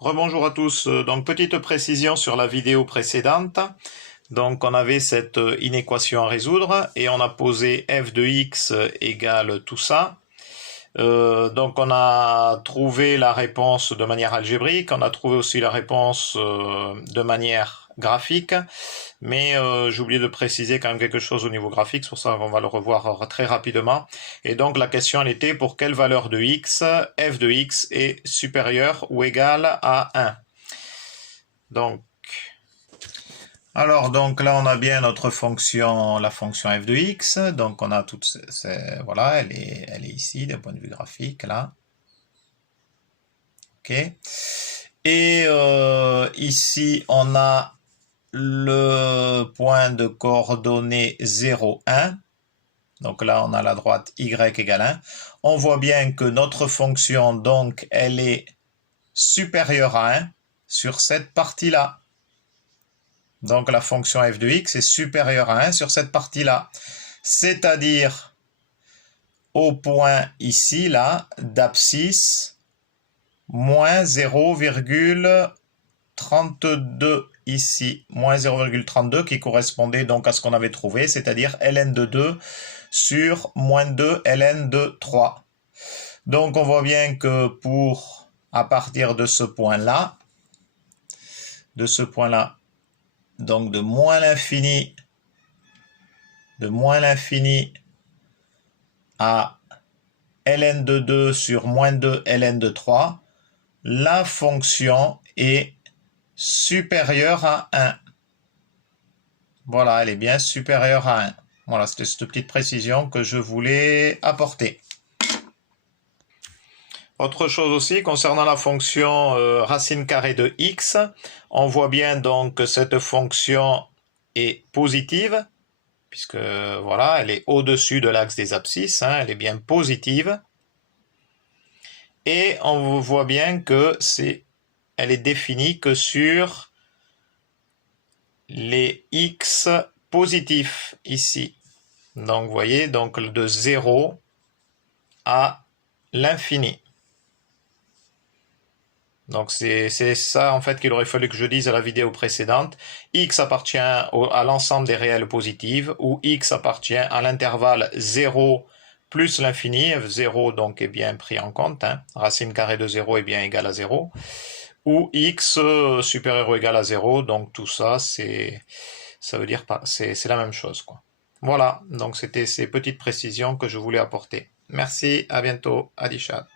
Rebonjour à tous. Donc, petite précision sur la vidéo précédente. Donc, on avait cette inéquation à résoudre et on a posé f de x égale tout ça. Donc, on a trouvé la réponse de manière algébrique. On a trouvé aussi la réponse de manière graphique. Mais j'ai oublié de préciser quand même quelque chose au niveau graphique. C'est pour ça qu'on va le revoir très rapidement. Et donc, la question, elle était pour quelle valeur de x f de x est supérieur ou égal à 1. Donc, là, on a bien notre fonction, la fonction f de x. Donc, on a toutes ces voilà, elle est ici, d'un point de vue graphique, là. OK. Et ici, on a le point de coordonnées 0, 1. Donc là, on a la droite y égale 1. On voit bien que notre fonction, donc, elle est supérieure à 1 sur cette partie-là. Donc la fonction f de x est supérieure à 1 sur cette partie-là. C'est-à-dire au point ici, là, d'abscisse, moins 0,32 ici, moins 0,32 qui correspondait donc à ce qu'on avait trouvé, c'est-à-dire ln de 2 sur moins 2 ln de 3. Donc on voit bien que à partir de ce point-là, donc de moins l'infini à ln de 2 sur moins 2 ln de 3, la fonction est supérieure à 1. Voilà, elle est bien supérieure à 1. Voilà, c'était cette petite précision que je voulais apporter. Autre chose aussi, concernant la fonction racine carrée de x, on voit bien donc que cette fonction est positive, puisque voilà, elle est au-dessus de l'axe des abscisses, hein, elle est bien positive. Et on voit bien que elle est définie que sur les x positifs ici. Donc vous voyez, donc de 0 à l'infini. Donc c'est ça en fait qu'il aurait fallu que je dise à la vidéo précédente. X appartient à l'ensemble des réels positifs, ou X appartient à l'intervalle 0 plus l'infini. 0 donc est bien pris en compte, hein. Racine carrée de 0 est bien égale à 0. Ou X supérieur ou égal à 0, donc tout ça, ça veut dire c'est la même chose, quoi. Voilà, donc c'était ces petites précisions que je voulais apporter. Merci, à bientôt, Adi chat.